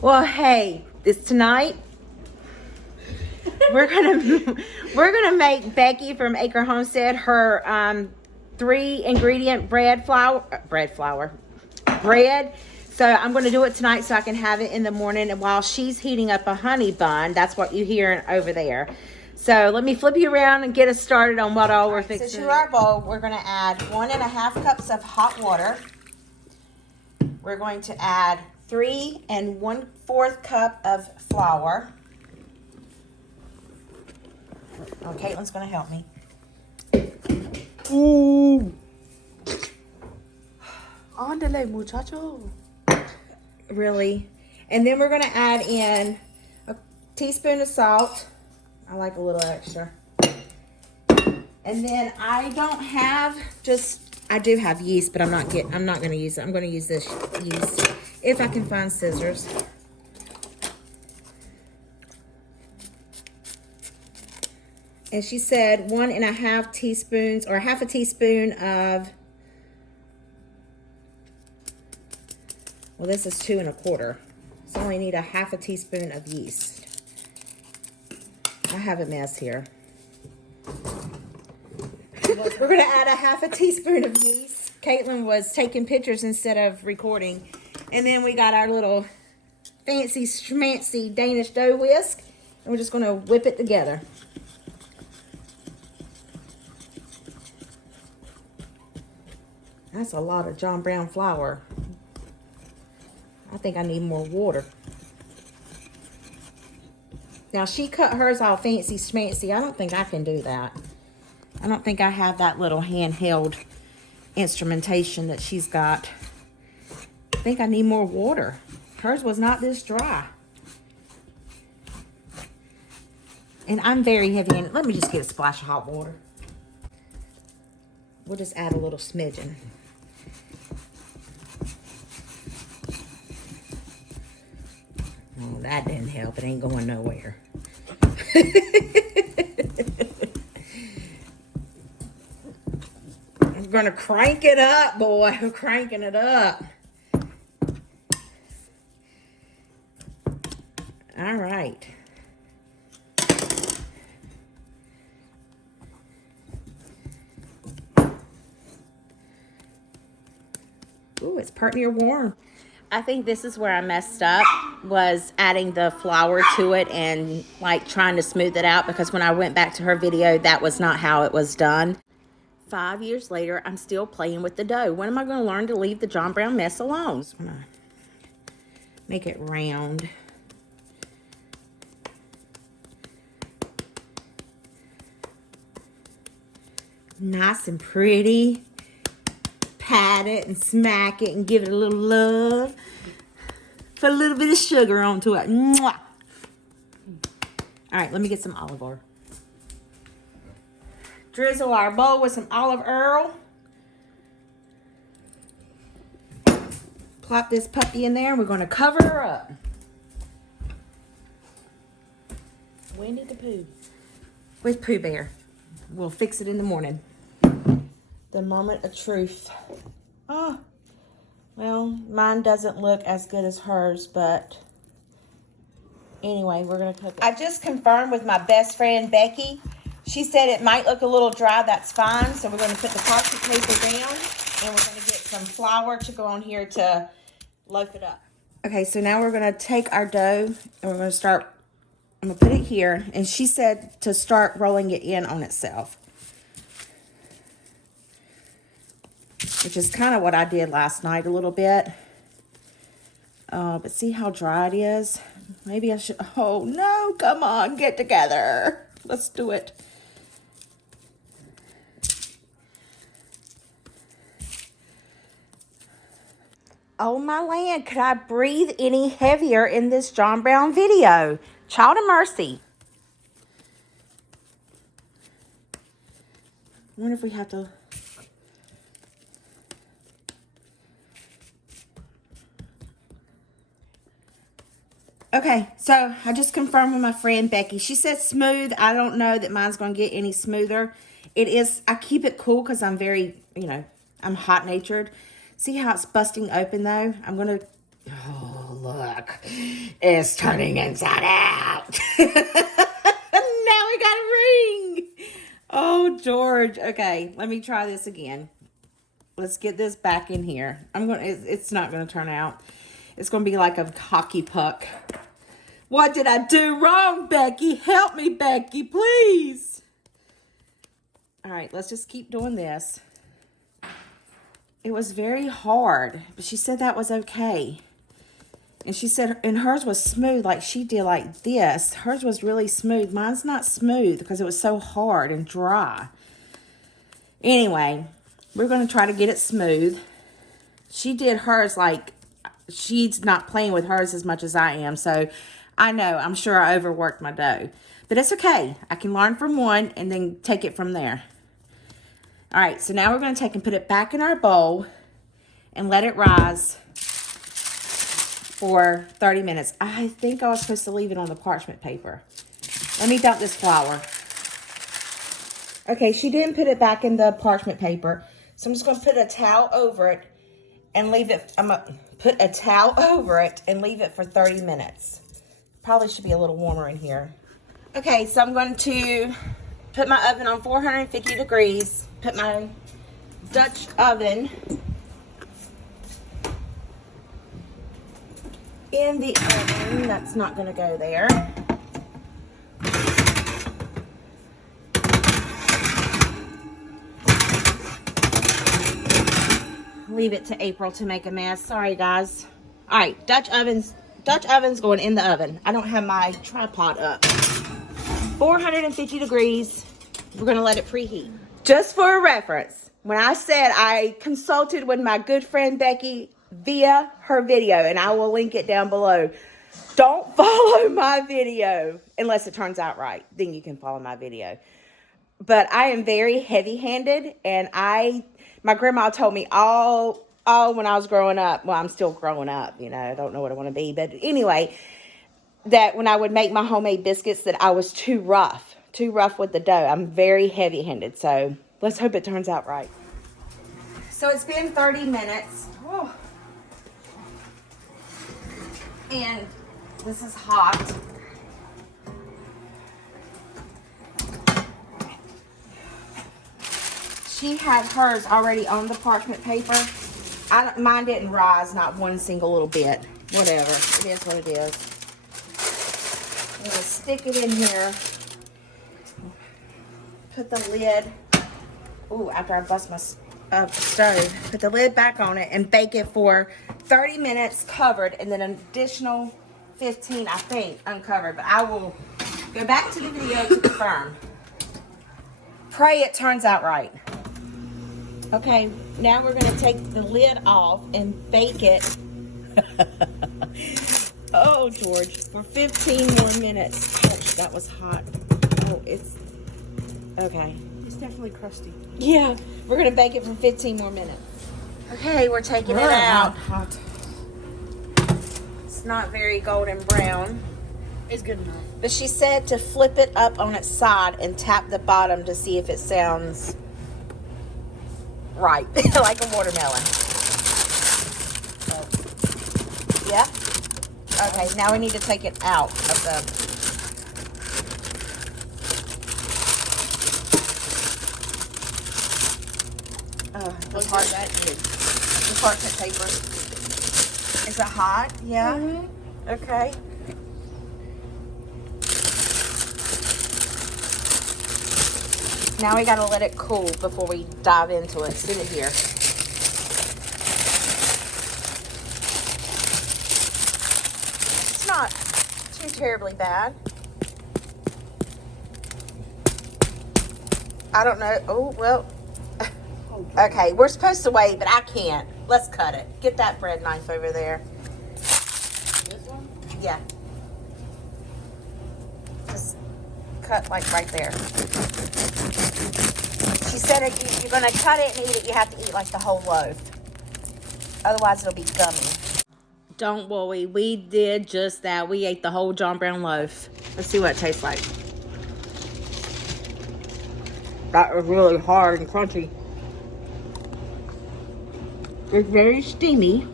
Well, hey, it's tonight. We're gonna make Becky from Acre Homestead her 3-ingredient bread. So I'm gonna do it tonight so I can have it in the morning. And while she's heating up a honey bun, that's what you hear over there. So let me flip you around and get us started on what all we're fixing. So to our bowl, we're gonna add 1.5 cups of hot water. We're going to add 3 1/4 cup of flour. Oh, Caitlin's going to help me. Ooh. Ándale, muchacho. Really? And then we're going to add in a teaspoon of salt. I like a little extra. And then I don't have I do have yeast, but I'm not going to use it. I'm going to use this yeast if I can find scissors. And she said 1.5 teaspoons or half a teaspoon of, well, this is 2 1/4. So I only need a half a teaspoon of yeast. I have a mess here. We're going to add a half a teaspoon of yeast. Caitlin was taking pictures instead of recording. And then we got our little fancy schmancy Danish dough whisk. And we're just going to whip it together. That's a lot of John Brown flour. I think I need more water. Now, she cut hers all fancy schmancy. I don't think I can do that. I don't think I have that little handheld instrumentation that she's got. I think I need more water. Hers was not this dry. And I'm very heavy in it. Let me just get a splash of hot water. We'll just add a little smidgen. Oh, that didn't help. It ain't going nowhere. I'm going to crank it up, boy. I'm cranking it up. All right. Ooh, it's part near warm. I think this is where I messed up, was adding the flour to it and like trying to smooth it out, because when I went back to her video, that was not how it was done. 5 years later, I'm still playing with the dough. When am I going to learn to leave the John Brown mess alone? Just want to make it round. Nice and pretty. Pat it and smack it and give it a little love. Put a little bit of sugar onto it. Mwah. All right, let me get some olive oil. Drizzle our bowl with some olive oil. Plop this puppy in there and we're going to cover her up. Winnie the Pooh. With Pooh Bear. We'll fix it in the morning. The moment of truth. Oh, well, mine doesn't look as good as hers, but anyway, we're going to cook it. I just confirmed with my best friend, Becky. She said it might look a little dry. That's fine. So we're going to put the parchment paper down, and we're going to get some flour to go on here to loaf it up. Okay, so now we're going to take our dough, and we're going to start, I'm going to put it here, and she said to start rolling it in on itself, which is kind of what I did last night a little bit. But see how dry it is? Maybe I should, oh no, come on, get together. Let's do it. Oh my land, could I breathe any heavier in this John Brown video? Child of mercy. I wonder if we have to... Okay, so I just confirmed with my friend Becky. She said smooth. I don't know that mine's going to get any smoother. It is, I keep it cool because I'm very, I'm hot-natured. See how it's busting open though? I'm going to, oh look. It's turning inside out. Now we got a ring. Oh, George. Okay, let me try this again. Let's get this back in here. It's not gonna turn out. It's gonna be like a hockey puck. What did I do wrong, Becky? Help me, Becky, please. All right, let's just keep doing this. It was very hard, but she said that was okay. And she said, and hers was smooth like she did like this. Hers was really smooth. Mine's not smooth because it was so hard and dry. Anyway, we're going to try to get it smooth. She did hers like, she's not playing with hers as much as I am. So I know, I'm sure I overworked my dough. But it's okay. I can learn from one and then take it from there. All right, so now we're going to take and put it back in our bowl and let it rise for 30 minutes. I think I was supposed to leave it on the parchment paper. Let me dump this flour. Okay, she didn't put it back in the parchment paper, so I'm just going to put a towel over it and leave it. I'm going to put a towel over it and leave it for 30 minutes. Probably should be a little warmer in here. Okay, so I'm going to put my oven on 450 degrees. Put my Dutch oven in the oven. That's not going to go there. Leave it to April to make a mess. Sorry, guys. All right, Dutch oven's going in the oven. I don't have my tripod up. 450 degrees. We're going to let it preheat. Just for a reference, when I said I consulted with my good friend Becky via her video, and I will link it down below. Don't follow my video unless it turns out right. Then you can follow my video. But I am very heavy-handed, and my grandma told me all when I was growing up. Well, I'm still growing up, you know. I don't know what I want to be, but anyway, that when I would make my homemade biscuits, that I was too rough with the dough. I'm very heavy-handed, so let's hope it turns out right. So it's been 30 minutes. Oh. And this is hot. She had hers already on the parchment paper. Mine didn't rise, not one single little bit. Whatever, it is what it is. I'm gonna stick it in here. Put the lid, after I bust my stove, put the lid back on it and bake it for 30 minutes covered, and then an additional 15, I think, uncovered. But I will go back to the video to confirm. Pray it turns out right. Okay, now we're going to take the lid off and bake it. Oh, George, for 15 more minutes. Ouch, that was hot. Oh, it's okay. It's definitely crusty. Yeah, we're going to bake it for 15 more minutes. Okay, we're taking it out. Hot. It's not very golden brown. It's good enough. But she said to flip it up on its side and tap the bottom to see if it sounds right, like a watermelon. So, yeah. Okay, now we need to take it out of the. The parchment paper. Is it hot? Yeah. Mm-hmm. Okay. Now we gotta let it cool before we dive into it. Sit it here. It's not too terribly bad. I don't know. Oh, well. Okay, we're supposed to wait, but I can't. Let's cut it. Get that bread knife over there. This one? Yeah. Just cut like right there. She said if you're going to cut it and eat it, you have to eat like the whole loaf. Otherwise, it'll be gummy. Don't worry, we did just that. We ate the whole John Brown loaf. Let's see what it tastes like. That was really hard and crunchy. It's very steamy.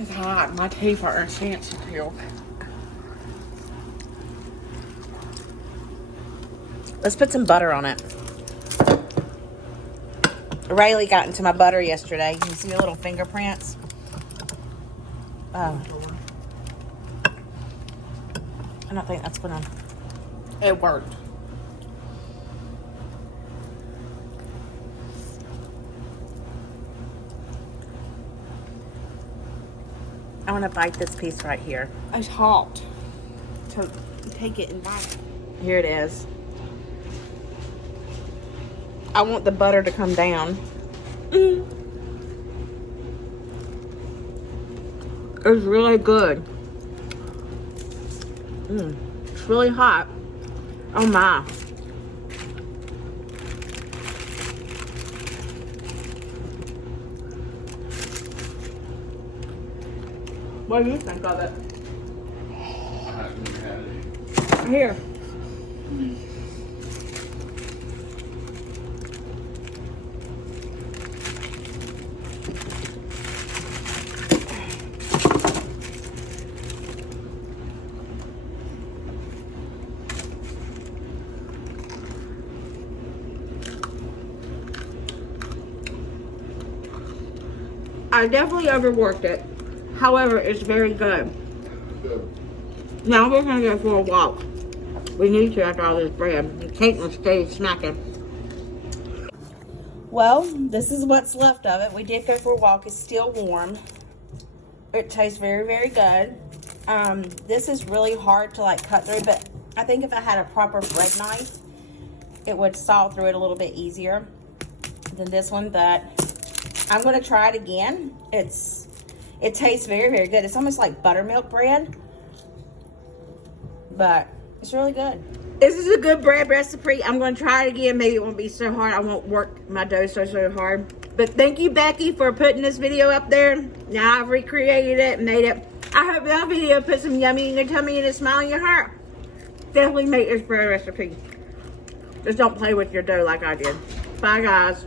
Okay. hot. My teeth are sensitive. Let's put some butter on it. Riley got into my butter yesterday. You see your little fingerprints? Oh. I don't think that's gonna... It worked. I want to bite this piece right here. It's hot. So take it and bite it. Here it is. I want the butter to come down. It's really good. It's really hot. Oh my. What do you think of it? Here. I definitely overworked it. However, it's very good. Now we're gonna go for a walk. We need to after all this bread. Caitlin stays snacking. Well, this is what's left of it. We did go for a walk. It's still warm. It tastes very, very good. This is really hard to like cut through, but I think if I had a proper bread knife, it would saw through it a little bit easier than this one, but I'm gonna try it again. It tastes very, very good. It's almost like buttermilk bread, but it's really good. This is a good bread recipe. I'm gonna try it again. Maybe it won't be so hard. I won't work my dough so hard. But thank you, Becky, for putting this video up there. Now I've recreated it and made it. I hope that video put some yummy in your tummy and a smile in your heart. Definitely make this bread recipe. Just don't play with your dough like I did. Bye, guys.